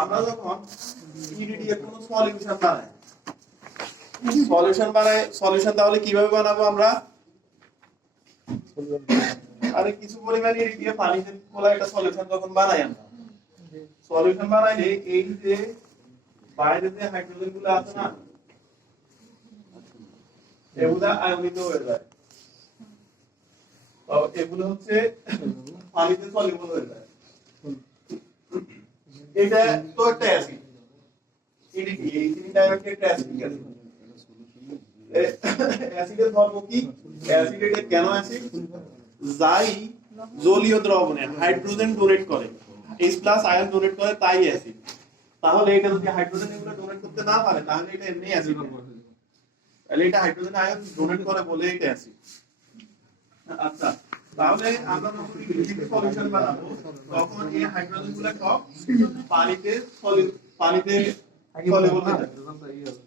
আমরা যখন ইডিডি এর কোনো সলিউশন তাহলে কিভাবে বানাবো আমরা? আরে কিছু পরিমাণ ইডিডি দিয়ে পানিতে কোলা একটা সলিউশন যখন বানাই আমরা, সলিউশন বানাইলে এই যে বাইরে যে হাইড্রোজেন গুলো আছে না, এগুলা আয়নিত হয়ে যায়, তো এগুলো হচ্ছে পানিতে সলিউবল হয়ে যায়। এটা তো একটা অ্যাসিড, ইডিডি ইথিলিন ডাইঅক্সাইড একটা অ্যাসিড আছে। অ্যাসিডের ধর্ম কি? অ্যাসিড এটা কেন অ্যাসিড? যাই জলীয় দ্রবণে হাইড্রোজেন ডোনেট করে, H+ আয়ন ডোনেট করে, তাই অ্যাসিড। তাহলে এটা যদি হাইড্রোজেন এগুলো ডোনেট করতে না পারে তাহলে এটা এমনি অ্যাসিড হবে। তাহলে এটা হাইড্রোজেন আয়ন ডোনেট করে বলে এটা অ্যাসিড। আচ্ছা, তাহলে আমরা যখন ইডিডি সলিউশন বানাবো তখন এই হাইড্রোজেন গুলো সব পানিতে সলিউবল হয়ে যাবে।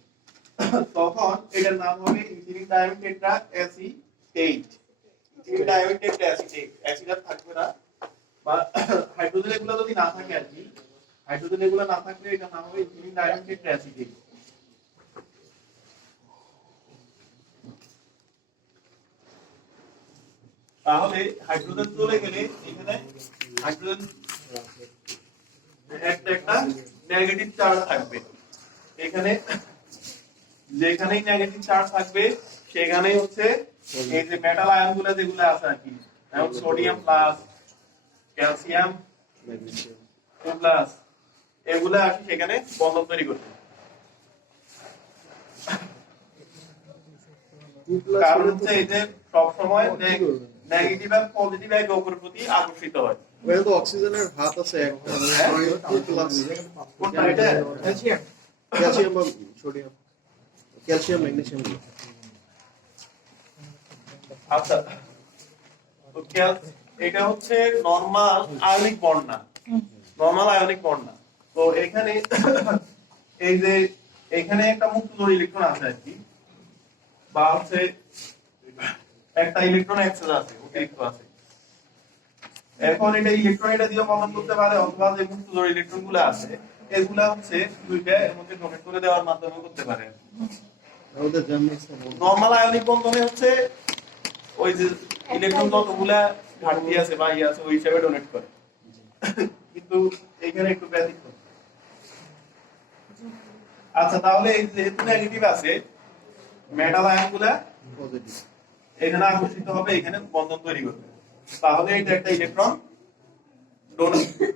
তখন এটার নাম হবে ethylene dioxide tetra acetate. Ethylene dioxide tetra acetate, acid আর থাকবে না, বা হাইড্রোজেন এগুলো যদি না থাকে আর কি, হাইড্রোজেন এগুলো না থাকলে এটার নাম হবে ইথিলিন ডাইঅক্সাইড টেট্রা অ্যাসিটেট। তাহলে হাইড্রোজেন চলে গেলে এখানে হাইড্রোজেন একটা নেগেটিভ চার্জ থাকবে। এখানে যেখানেই নেগেটিভ চার্জ থাকবে সেখানেই হচ্ছে এই যে মেটাল আয়নগুলো যেগুলো আছে আর কি, যেমন সোডিয়াম প্লাস, ক্যালসিয়াম প্লাস, এগুলো আসি সেখানে বন্ধন তৈরি করবে। কারণ হচ্ছে এই যে সব সময় নেগেটিভ আর পজিটিভ একে অপরের প্রতি আকর্ষিত হয়। ওখানে তো অক্সিজেনের হাত আছে একটা, প্লাস কোনটা এটা? ক্যালসিয়াম বা সোডিয়াম, ক্যালসিয়াম ম্যাগনেসিয়াম। আচ্ছা, তো এটা হচ্ছে নরমাল আয়নিক বন্ড না, নরমাল আয়নিক বন্ড না। তো এখানে এই যে এখানে একটা মুক্ত জোড় ইলেকট্রন আছে আর কি, বা হচ্ছে একটা ইলেকট্রন এক্সেস আছে, অতিরিক্ত আছে। এখন এটা ইলেকট্রন এটা দিয়ে বন্ধন করতে পারে, অথবা যে মুক্ত জোড় ইলেকট্রন গুলো আছে এগুলা হচ্ছে দুইটা এর মধ্যে ডোনেট করে দেওয়ার মাধ্যমে করতে পারে। নরমাল আয়নিক বন্ধনে হচ্ছে ওই যে ইলেকট্রন যতগুলা ঘাটতি আছে বা ইয়ে আছে ওই হিসাবে ডোনেট করে, কিন্তু এখানে একটু ব্যতিক্রম। আচ্ছা, তাহলে এই যেহেতু নেগেটিভ আছে, মেটাল আয়নগুলা পজিটিভ এখানে আকর্ষিত হবে, এখানে বন্ধন তৈরি করবে। তাহলে এটা একটা ইলেকট্রন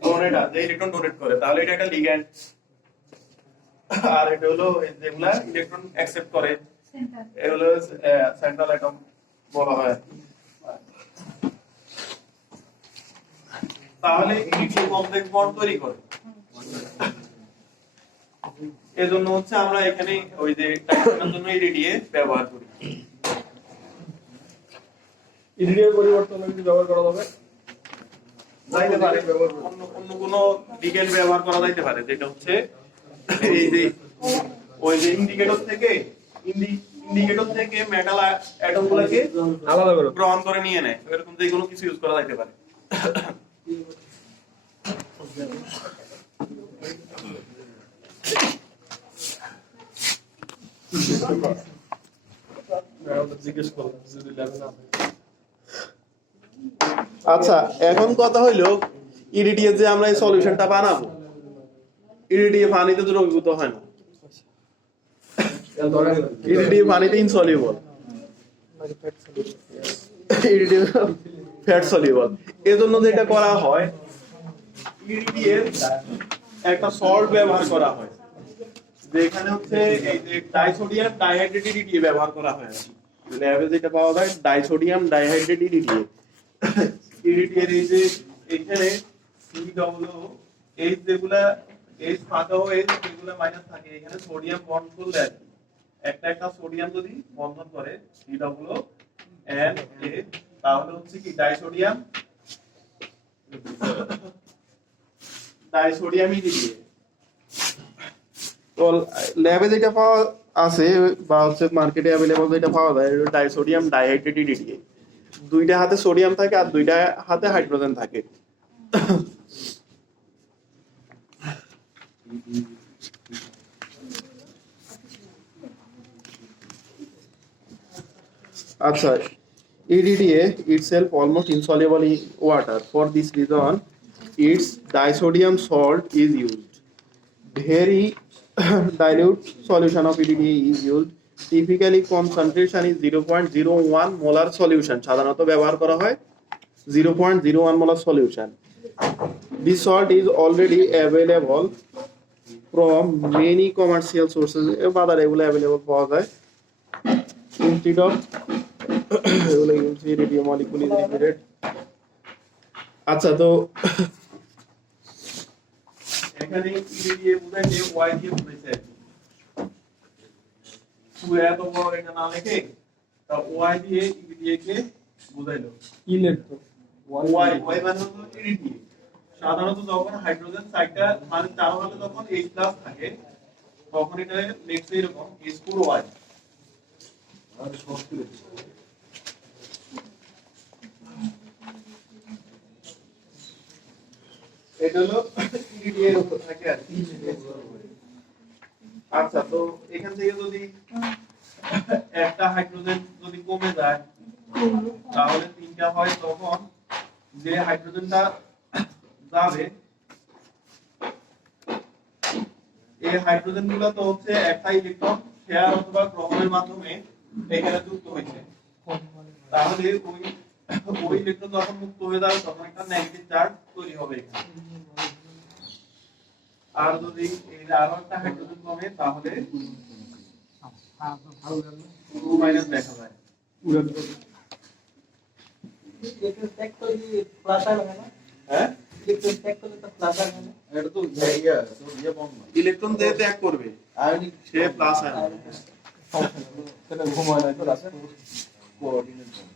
ডোনেট আছে, ইলেকট্রন ডোনেট করে, তাহলে এটা একটা লিগ্যান্ড। আর এটা হলো যেগুলা ইলেকট্রন অ্যাকসেপ্ট করে, এগুলো সেন্ট্রাল অ্যাটম বলা হয়। তাহলে ইডিডি কমপ্লেক্স বন্ড তৈরি করে, এজন্য হচ্ছে আমরা এখানে ওই যে টাইপের জন্য ইডিডি ব্যবহার করি। ইডিডি এর পরিবর্তনে কি ব্যবহার করা যাবে? যাইতে পারে, অন্য কোনো লিগ্যান্ড ব্যবহার করা যাইতে পারে, যেটা হচ্ছে এই যে ওই যে ইন্ডিকেটর থেকে মেটাল অ্যাটম গুলোকে আলাদা করে গ্রহণ করে নিয়ে নেয়, এরকম যে কোনো কিছু ইউজ করা যাইতে পারে। জিজ্ঞেস করলাম যদি লেভেল না। আচ্ছা, এখন কথা হইলো ইডিডি এর যে আমরা এই সলিউশনটা বানাবো, ইডিডি পানিতে দ্রবীভূত হয় না, ইডিডি পানিতে ইনসলিউবল, ইডিডি ফ্যাট সলিউবল। এজন্য যেটা করা হয়, ইডিডি এর একটা সল্ট ব্যবহার করা হয়, যেখানে হচ্ছে এই যে ডাইসোডিয়াম ডাইহাইড্রেট ইডিডি ব্যবহার করা হয়। ল্যাবে যেটা পাওয়া যায় ডাইসোডিয়াম ডাইহাইড্রেট ইডিডি, ইডিডি এর এই যে এখানে COOH যেগুলা H ফাঁকা হয়ে যেগুলা মাইনাস থাকে, এখানে সোডিয়াম বন্ড করলে আর কি, একটা সোডিয়াম যদি বন্ধন করে COOH তাহলে হচ্ছে কি ডাইসোডিয়াম ইডিডি। তো ল্যাবে যেটা পাওয়া আছে বা হচ্ছে মার্কেটে अवेलेबल যেটা পাওয়া যায় ডাইসোডিয়াম ডাইহাইড্রেট ইডিডি। দুইটা হাতে সোডিয়াম থাকে আর দুইটা হাতে হাইড্রোজেন থাকে। আচ্ছা, EDTA itself almost insoluble in water. For this reason, its disodium salt is used. Very dilute solution of EDTA is used. Typically concentration is 0.01 molar solution. সাধারণত ব্যবহার করা হয় 0.01 molar solution. This salt is already available from many commercial sources. বাজারে এগুলো available পাওয়া যায়. Instead of এগুলো EDTA molecule is repeated. আচ্ছা, তো এখানে EDTA বুঝাইছে Y দিয়ে বুঝাইছে। শুধু এত বড় এটা না লিখে তা Y দিয়ে EDTA কে বুঝাইলো। ইলেকট্রন Y মানে হলো EDTA। সাধারণত যখন হাইড্রোজেন সাইডটা মানে চালু হলে যখন H+ থাকে তখন এটা লিখছে এরকম H4Y। এটা হলো EDTA এর উপর থাকে আর কি। আচ্ছা, তো এখান থেকে যদি একটা হাইড্রোজেন যদি কমে যায় তাহলে তিনটা হয়, তখন যে হাইড্রোজেনটা যাবে এই হাইড্রোজেন গুলো তো হচ্ছে একটা ইলেকট্রন শেয়ার অথবা গ্রহণের মাধ্যমে এখানে যুক্ত হয়েছে। তাহলে ওই ইলেকট্রন যখন মুক্ত হয়ে যাবে তখন একটা নেগেটিভ চার্জ তৈরি হবে এখানে। আর যদি এই আরো একটা হাইড্রোজেন কমে তাহলে 2- দেখা যায়। হ্যাঁ, এটা তো ইয়ে বন্ধ না। ইলেকট্রন যে ত্যাগ করবে আয়নিক সে প্লাস আয়ন। সেটা ঘুমায় না তো রাতে কোঅর্ডিনেট বন্ধ।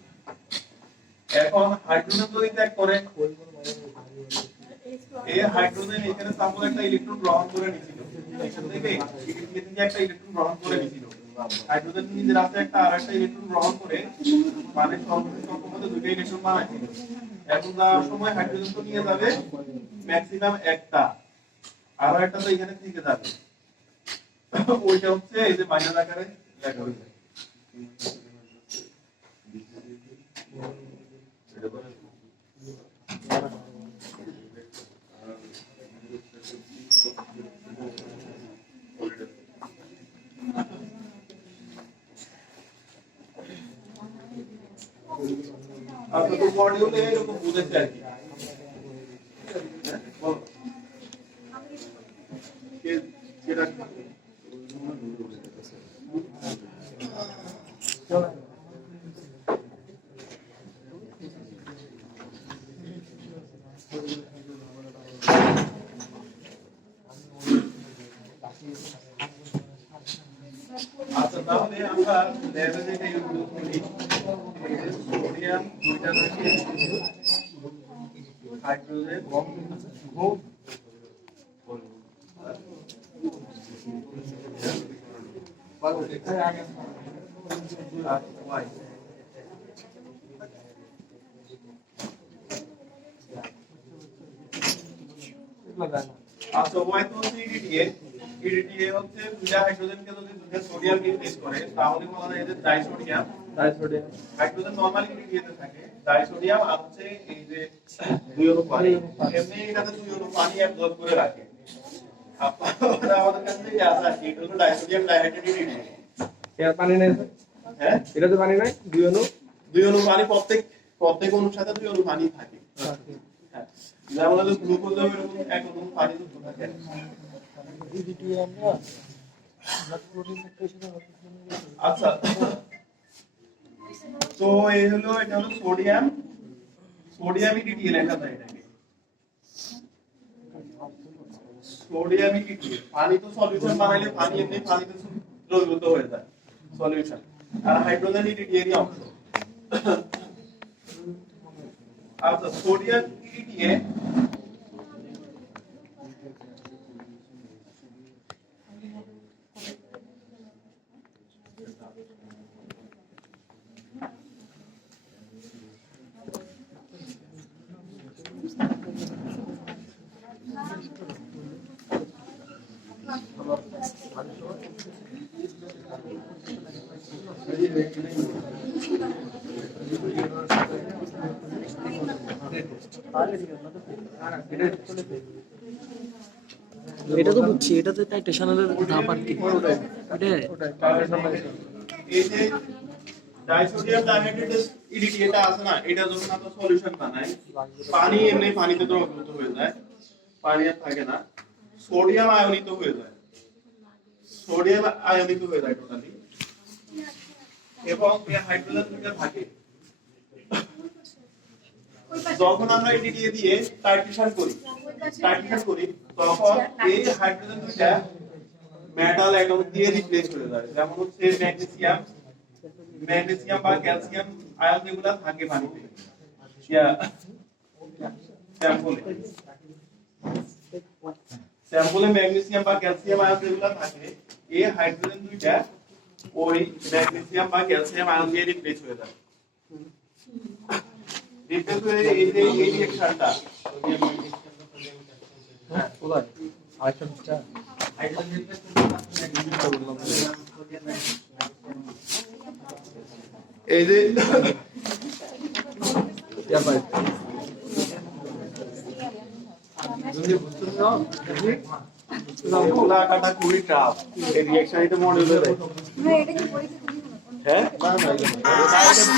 এখন হাইড্রোজেন যদি ত্যাগ করে এই হাইড্রোজেন এখানে সাপোজ একটা ইলেকট্রন গ্রহণ করে নিছিল, এখান থেকে EDTA থেকে একটা ইলেকট্রন গ্রহণ করে নিছিল, হাইড্রোজেন নিজের আছে একটা আর একটা ইলেকট্রন গ্রহণ করে মানে সর্বশেষ কক্ষপথে দুটো ইলেকট্রন বানাইছিল। এখন যাওয়ার সময় হাইড্রোজেন তো নিয়ে যাবে ম্যাক্সিমাম একটা, আরো একটা তো এখানে থেকে যাবে। ওইটা হচ্ছে এই যে মাইনাস আকারে লেখা হয়েছে। আচ্ছা, তো মডিউলে এরকম বুঝেছে আর কি। বলো। কেটা আচ্ছা, তাহলে আমরা ল্যাবে যেটা ইউজ করি সোডিয়াম দুইটা থেকে হাইড্রোজেন Y। আচ্ছা, Y তো হচ্ছে EDTA। EDTA হচ্ছে দুইটা হাইড্রোজেনকে যদি দুইটা সোডিয়াম রিপ্লেস করে তাহলে বলা যায় যে ডাইসোডিয়াম। হাইড্রোজেন নরমালি EDTA তে থাকে ডাইসোডিয়াম আর হচ্ছে এই যে দুই অনু পানি, এমনি এটাতে দুই অনু পানি অ্যাবজর্ব করে রাখে। আপনারা আমাদের কাছে যে আছে এটা হলো ডাইসোডিয়াম ডাইহাইড্রেট EDTA। এর পানি নাই হ্যাঁ, এটাতে পানি নাই দুই অনু পানি প্রত্যেক অনুর সাথে দুই অনু পানি থাকে। হ্যাঁ, যেমন হলো গ্লুকোজেও এরকম এক অনু পানি যুক্ত থাকে। আচ্ছা, তো এই হলো এটা হলো সোডিয়াম EDTA লেখা যায় এটাকে। সোডিয়াম EDTA পানি তো সলিউশন বানাইলে পানি এমনি পানিতে দ্রবীভূত হয়ে যায় সলিউশন, আর হাইড্রোজেন EDTA এরই অংশ। আচ্ছা, সোডিয়াম EDTA এটা তো বুঝছি, এটা তো টাইটেশনের ধাপ আর কি। ওটাই এই যে ডাইসোডিয়াম ডাইহাইড্রেট ইডিটি এটা আছে না, এটা যখন আমরা সলিউশন বানাই, পানি এমনি পানিতে দ্রবীভূত হয়ে যায়, পানি আর থাকে না, সোডিয়াম আয়নিত হয়ে যায়, সোডিয়াম আয়নিত হয়ে যায় টোটালি, এবং এই হাইড্রোজেন দুইটা থাকে। যখন আমরা এটি দিয়ে টাইট্রেশন করি তখন এই হাইড্রোজেন দুইটা মেটাল অ্যাটম দিয়ে রিপ্লেস হয়ে যায়। যেমন হচ্ছে ম্যাগনেসিয়াম বা ক্যালসিয়াম আয়ন যেগুলো থাকে পানিতে, স্যাম্পলে ম্যাগনেসিয়াম বা ক্যালসিয়াম আয়ন যেগুলো থাকে, এই হাইড্রোজেন দুইটা ওই ম্যাগনেসিয়াম বা ক্যালসিয়াম আয়ন দিয়ে রিপ্লেস হয়ে যায়। রিপ্লেস হয়ে এই যে এই রিঅ্যাকশনটা এই যে কাটা খুবই টাফ, এই রিঅ্যাকশন এটা মডেল হ্যাঁ